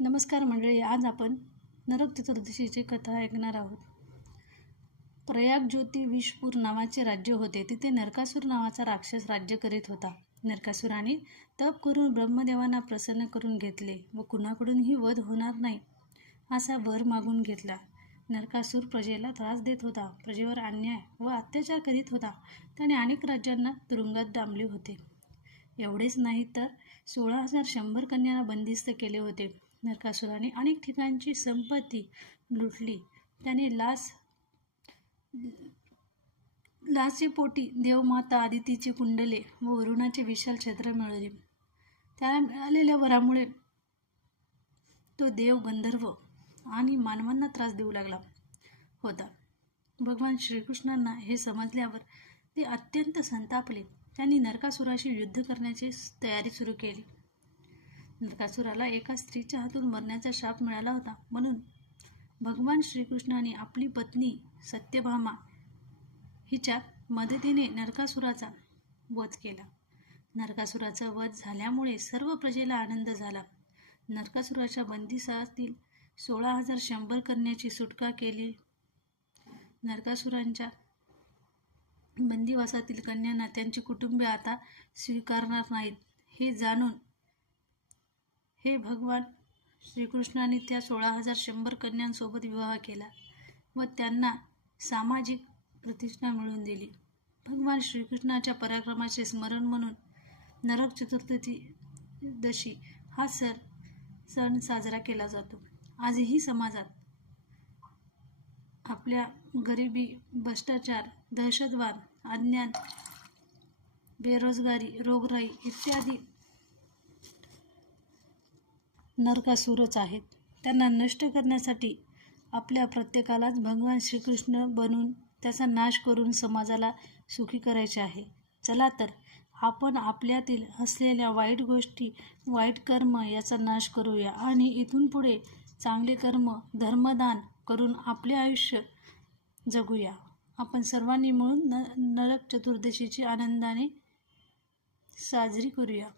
नमस्कार मंडळी, आज आपण नरक चतुर्दशीची कथा ऐकणार आहोत. प्रयागज्योती विषपूर नावाचे राज्य होते. तिथे नरकासूर नावाचा राक्षस राज्य करीत होता. नरकासुराने तप करून ब्रह्मदेवांना प्रसन्न करून घेतले व कुणाकडूनही वध होणार नाही असा वर मागून घेतला. नरकासूर प्रजेला त्रास देत होता, प्रजेवर अन्याय व अत्याचार करीत होता. त्याने अनेक राज्यांना तुरुंगात डांबले होते. एवढेच नाही तर 16,100 कन्यांना बंदिस्त केले होते. नरकासुराने अनेक ठिकाणची संपत्ती लुटली. त्याने लाचेपोटी देवमाता आदितीची कुंडले व वरुणाचे विशाल छत्र मिळवले. त्याला मिळालेल्या वरामुळे तो देव, गंधर्व आणि मानवांना त्रास देऊ लागला होता. भगवान श्रीकृष्णांना हे समजल्यावर ते अत्यंत संतापले. त्यांनी नरकासुराशी युद्ध करण्याची तयारी सुरू केली. नरकासुराला एका स्त्रीच्या हातून मरण्याचा शाप मिळाला होता, म्हणून भगवान श्रीकृष्णाने आपली पत्नी सत्यभामा हिच्या मदतीने नरकासुराचा वध केला. नरकासुराचा वध झाल्यामुळे सर्व प्रजेला आनंद झाला. नरकासुराच्या बंदिसातील 16,100 कन्यांची सुटका केली. नरकासुरांच्या बंदिवासातील कन्यांना त्यांची कुटुंबे आता स्वीकारणार नाहीत हे जाणून भगवान श्रीकृष्णाने त्या 16,100 कन्यांसोबत विवाह केला व त्यांना सामाजिक प्रतिष्ठा मिळवून दिली. भगवान श्रीकृष्णाच्या पराक्रमाचे स्मरण म्हणून नरक चतुर्दशी हा सण साजरा केला जातो. आजही समाजात आपल्या गरिबी, भ्रष्टाचार, दहशतवाद, अज्ञान, बेरोजगारी, रोगराई इत्यादी नरकासुरच आहेत. त्यांना नष्ट करण्यासाठी आपल्या प्रत्येकालाच भगवान श्रीकृष्ण बनून त्याचा नाश करून समाजाला सुखी करायचे आहे. चला तर आपण आपल्यातील असलेल्या वाईट गोष्टी, वाईट कर्म याचा नाश करूया आणि इथून पुढे चांगले कर्म, धर्मदान करून आपले आयुष्य जगूया. आपण सर्वांनी मिळून नरक चतुर्दशीची आनंदाने साजरी करूया.